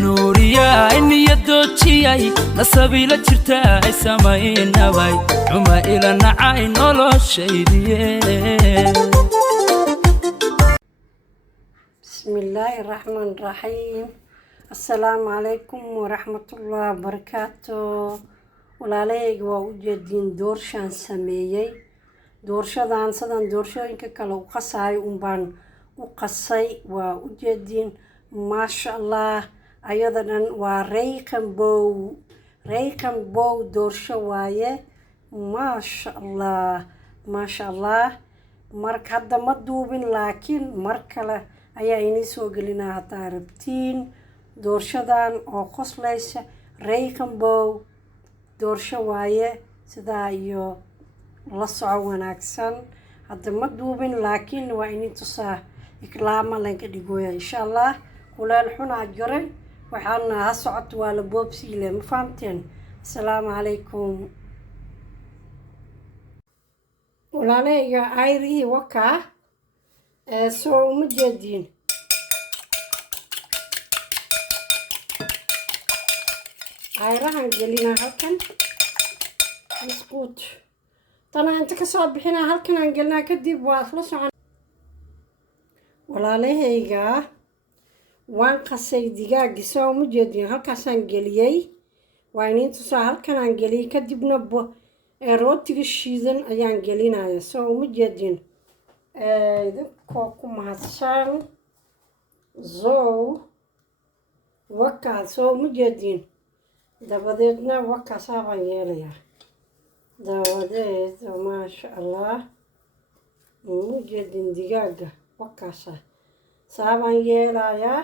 nuuriya niyadoojiay nasabila jirta ay samaynabay uma ila nacay noloshaydiye bismillaahi raxmaani raxiim assalaamu calaykum waraxmatullaahi wabarakaatuh walaalahayga waa u jeediin doorshaan sameeyey doorshadan sidan doorshooyinka kale u qasaayo unbaan u qasay waa u jeediin maasha allah ayada dhan waa reyqanbow doorsho waaye maasha allah marka hadda ma duubin laakiin mar kale ayaa inii soo gelinaa hadaa rabtiin doorshadan oo qoslaysa reyqanbow doorsho waaye sidaa iyo la soco wanaagsan hadda ma duubin laakiin waa inii tusaa iklaama laga dhigooya insha allah kuleel xunaa jiray waxaana ha socoto waa la boobsiile ma fahamteen assalaamu calaykum walaalahayga ayrihii wakaa soo uma jeediin ayrahan gelinaa halkan biskuut tana inta kasoo bixinaa halkan aan gelinaa kadib waa isla socon walaalahayga waan qasay digaagii soo uma jeediin halkaasaan geliyey waa iniin tusaa halkan aan geliyey kadibna rootiga shiidan ayaan gelinaya soo uma jeediin idinkoo ku mahadsan zow wakaa soo uma jeediin dabadeedna wakaasaa baan yeelayaa dabadeed maasha allah uma jeedin digaaga wakaasa saabaan yeelayaa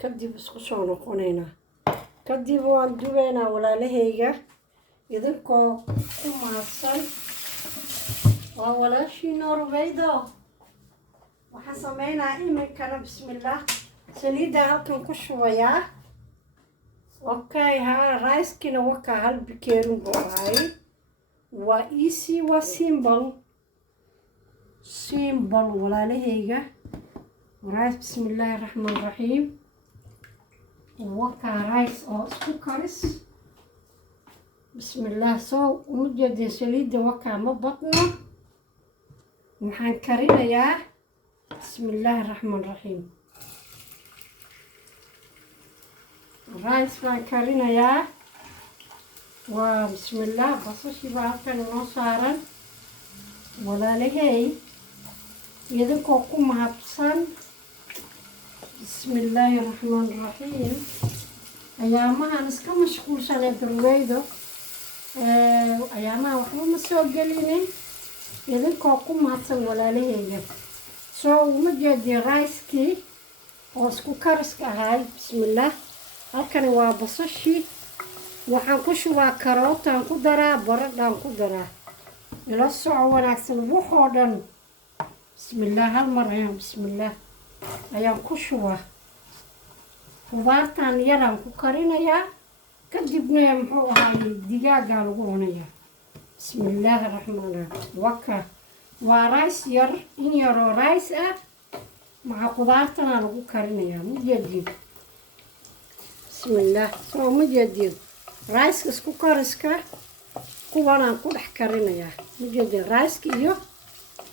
kadib isku soo noqonaynaa kadib waan dubaynaa walaalahayga idinkoo ku mahadsan waa walaashii norwaydo waxaan sameynaa iminkana bismillaah saliidda halkan ku shubayaa okay raiskina wakaa hal bikeerin buu ahay waa easy waa simple walaalahayga rice bismillaahi raxmaani raxiim wakaa rice oo isku karis bismillaah soo uma jeedin saliidda wakaa ma badno waxaan karinayaa bismillaahi raxmaani raxiim rice baan karinayaa waa bismillaah basashii baa halkan inoo saaran walaalahay idinkoo ku mahadsan bismillaahi raxmaani raxiim ayaamahan iska mashquulsanay darweydo ayaamahan waxba ma soo gelinin idinkoo ku mahadsan walaalahayga soo uma jeediin ricekii oo isku kariska ahay bismillaah halkani waa basashii waxaan ku shubaa karootaan ku daraa baradhaan ku daraa ila soco wanaagsan waxoo dhan bismillaah hal mar ayaan ku shubaa khudaartan yaraan ku karinayaa kadibna muxuu ahaayey digaagaa lagu cunayaa bismillaahi raxmaani raxiim waka waa rice yar in yaroo rice ah maca khudaartanaa lagu karinayaa ma jeediin bismillaah soo ma jeediin riceka isku kariska kuwanaan ku dhex karinayaa ma jeediin riceka iyo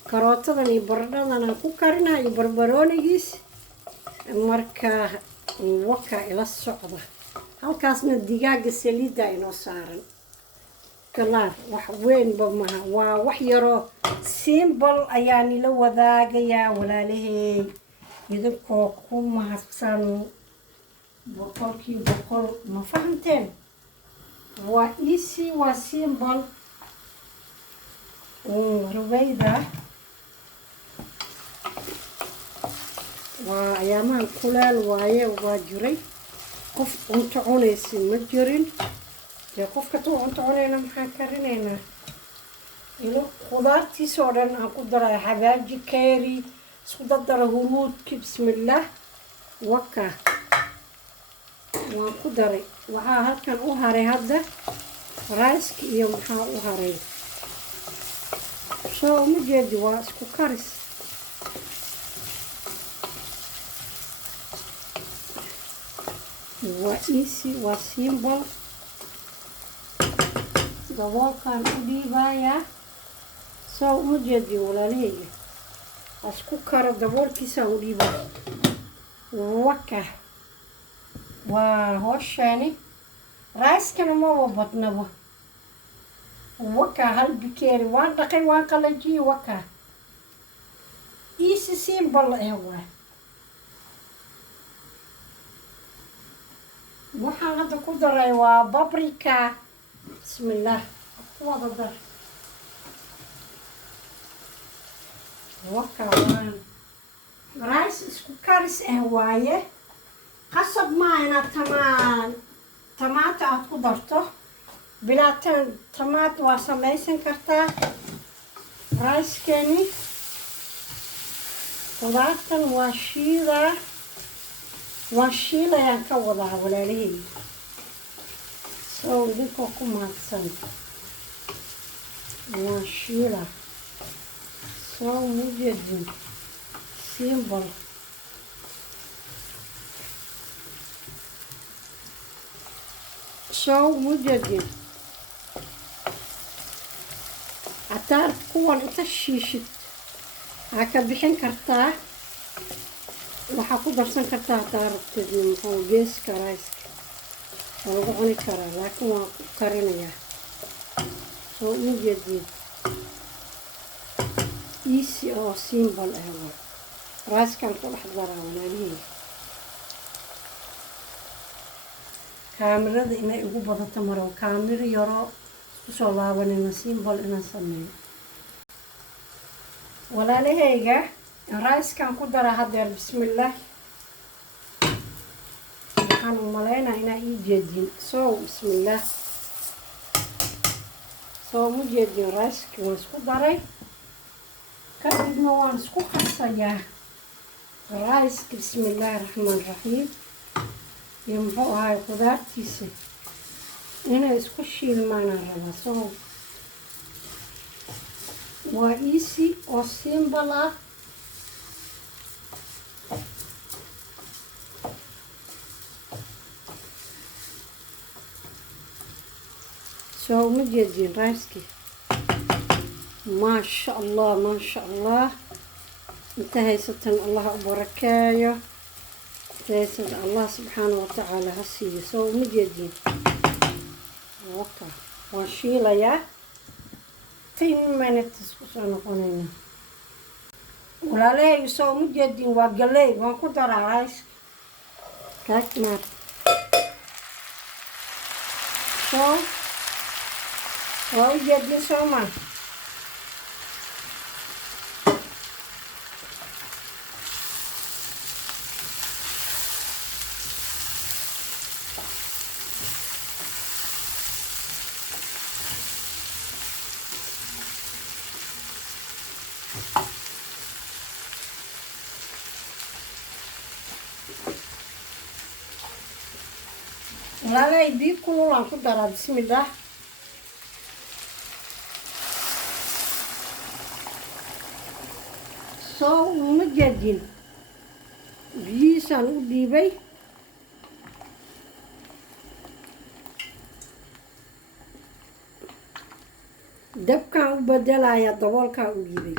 karootadan iyo baradhadan aan ku karinaa iyo barbaroonigiis marka waka ila socda halkaasna digaaga saliidda inoo saaran galaar wax weynba maha waa wax yaroo simple ayaan ila wadaagayaa walaalahay idinkoo ku mahadsan boqolkiiba boqol ma fahamteen waa easy waa simple rubayda waa ayaamahan kuleel waaye waa jiray qof cunto cunaysi ma jirin dee qofka tuu cunto cunayna maxaan karinaynaa ilo khudaartiisoo dhan aan ku daraa xabaaji keeri isku dardara huruudki bismillaah waka waan ku daray waxaa halkan u haray hadda riceka iyo maxaa u haray soo uma jeedi waa isku karis waa easy, waa simple. daboolkaan u dhiibayaa saa uma jeediyo walaalahayga asku karo daboolkiisaan u dhiibaya waka waa hooshani raiskana maba badnaba waka hal bikeeri waan dhaqay waan qalajiyey waka easy simple waa waxaan hadda ku daray waa paprika. بسم الله وضع در وكوان رايس اسكو كارس اهوايه قصب معنا طماطة اتكو درته بلا طماط واسميسن كرتا رايس كاني خضارتن واشيلة ينكوضها ولا ليه So diko kumatsan washila so mujedi simple so mujedi atar kuwan inta shiishid haka bixin kartaa waxaa ku darsan kartaa taarabteed muxuu geeska raiska lagu cuni karaa laakiin waan ku karinayaa soo u jeedid easy oo simple waa raaskan ku dhex daraa walaalihii kaamirada inay ugu badato maro kaamiro yaro isku soo laabanayna simple inaan sameeyo walaalahayga raaskan ku dara hadeer bismillah waxaan u maleynayaa inaa ii jeedin soo bismillah soo mu jeedin raiski waan isku daray kadibna waan isku qasayaa raiski bismillaahi raxmaani raxiim iyo muxuu ahay qudaartiisa inay isku shiilmaanaan rabaa soo waa easy oo simple ah سو مجدين رايسكي ما شاء الله ما شاء الله انتهي ستن الله وبركايه انتهي ستن الله سبحانه وتعالى هسي سو مجدين وكا وشيلا يا 10 minutes كسانا قنينا ولا ليه سو مجدين وقلي وانقدر رايس كاكمار سو Oh, jadi sama. Lalai di kulo aku darah bismillah. So uma jeedin biyihiisaan u dhiibay dabkaan u bedelayaa daboolkaan u dhiibay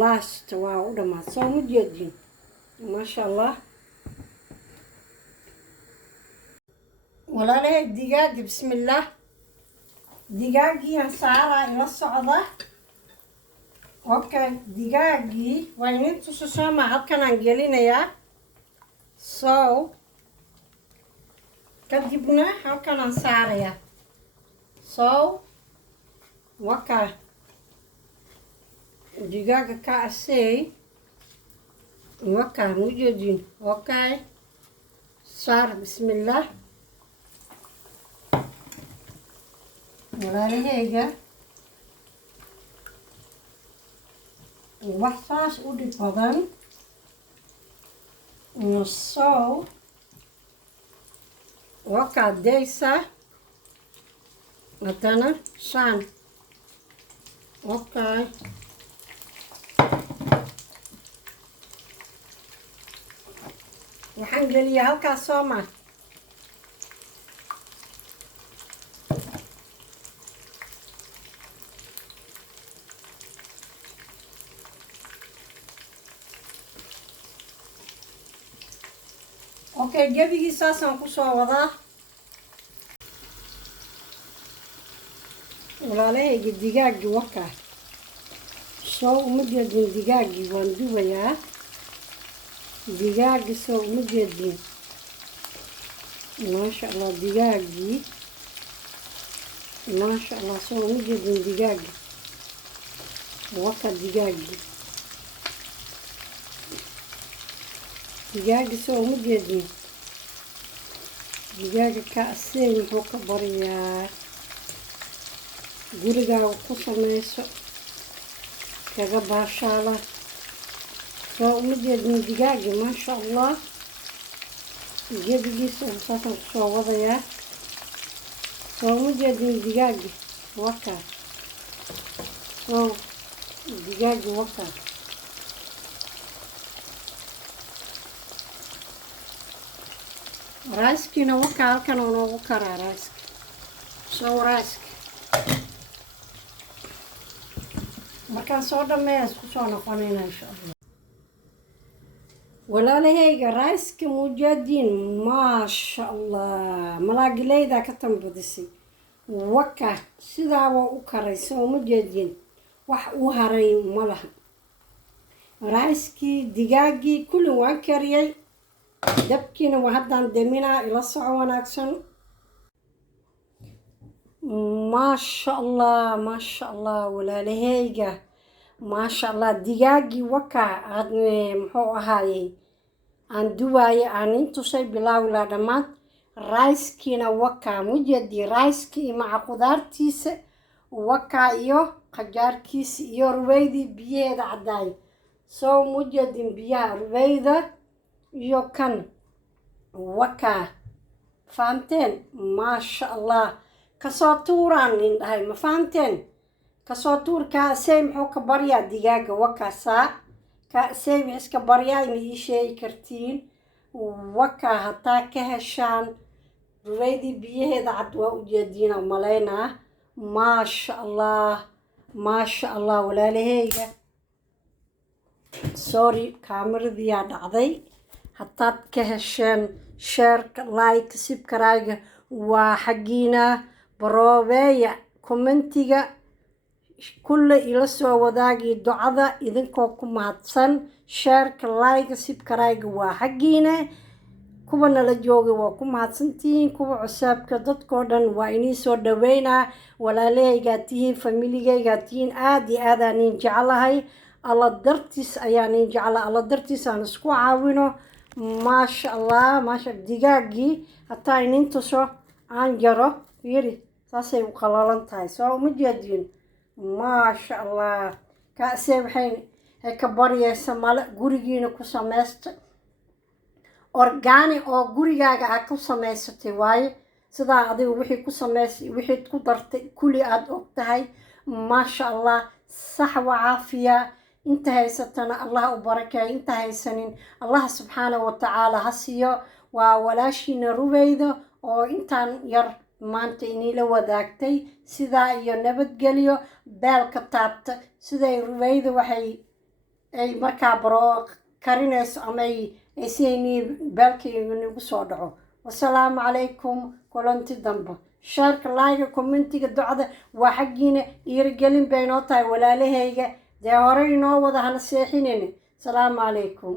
last waa u dhamaad soo uma jeedin maasha allah walaalahay digaaga bismillah digaagiiaan saaraa ila socda okay digaagii waa inin tususoma halkanaan gelinayaa so kadibna halkanaan saarayaa so waka digaaga ka asay waka mujeedin okay saar bismillah walaalahayga wax saas u dhib badan so waa kaadeysaa haddana shaan okay waxaan geliyaa halkaas soo ma okay gebigii saasaan kusoo wadaa walaalahayga digaaggii wakaa soo uma jeedin digaaggii waan dubayaa digaaggii soo uma jeedin maasha allah digaaggii maasha allah soo uma jeedin digaaggii waka digaaggii digaaggii soo uma jeedin digaaga ka asee muxuu ka baryaa gurigaaga ku samayso kaga baashaala soo uma jeedin digaaggii maasha allah gebigiisa saasaan kusoo wadayaa soo uma jeedin digaaggii wakaa soo digaaggii wakaa raaskiina wakaa halkan oo noogu karaa raaski soo raaski markaan soo dhammeeya isku soo noqonayna insha allah walaalahayga raaska mujaadiin maasha allah malaagileydaa ka tambadisay waka sidaabaa u karay soo mujaadiin wax u haray ma laha raaskii digaaggii kulli waan kariyay dabkiina waa haddaan daminaa ila soco wanaagsan maasha allah walaalahayga maasha allah digaaggii wakaa aad muxuu ahaayey aan duwaayay aan intusay bilaawilaa dhammaan raaskiina wakaa mujadi raaskii maca qudaartiisa wakaa iyo qajaarkiisa iyo ruweydii biyaheeda caddaay soo mujadin biyaha ruweyda iyo kan wakaa fahamteen maasha allah kasoo tuuraan nin dhahay ma fahamteen kasoo tuur kaasey muxuu ka baryaa digaaga wakaasaa kaasey wix iska baryaa ina ii sheegi kartiin wakaa hataa ka heshaan ruweydii biyaheeda cad waa ujeediina malaynaa maasha allah walaalahayga sorry kaamiradiyaa dhacday hataad ka hesheen sheerka like sibkarayga waa xaggiina baroobeeya commentiga kulle ila soo wadaagii ducada idinkoo ku mahadsan sheerka like sibkarayga waa xaggiina kuwa nala jooga waa ku mahadsantihiin kuwa cusaabka dadkoo dhan waa inii soo dhaweynaa walaalahaygaa tihiin familigaygaa tihiin aad iyo aad aan niin jeclahay alla dartiis ayaa niin jecla alla dartiis aan isku caawino maasha allah maasha digaaggii hataa inin tuso aan jaro yiri saasay u qalalan tahay soo uma jeediin maasha allah kaasee waxay ka baryaysa male gurigiina ku samaysta organic oo gurigaaga aad ku samaysatay waaye sidaa adigu wixii ku samaysay wixii ku dartay kulli aad og tahay maasha allah sax wa caafiya inta haysatana allah u barakeeyo inta haysanin allah subxaanahu watacaala ha siiyo waa walaashiina ruweyda oo intaan yar maanta iniila wadaagtay sidaa iyo nabadgelyo beelka taabta siday ruweyda waxay ay markaa baro karinayso ama ay sidaynii beelkayga nagu soo dhaco wasalaamu calaykum kulanti dambe sheerka laayga commentiga ducada waa xaggiina dhiirigelin bay noo tahay walaalahayga dee horey inoo wada hana seexinayna asalaamu calaykum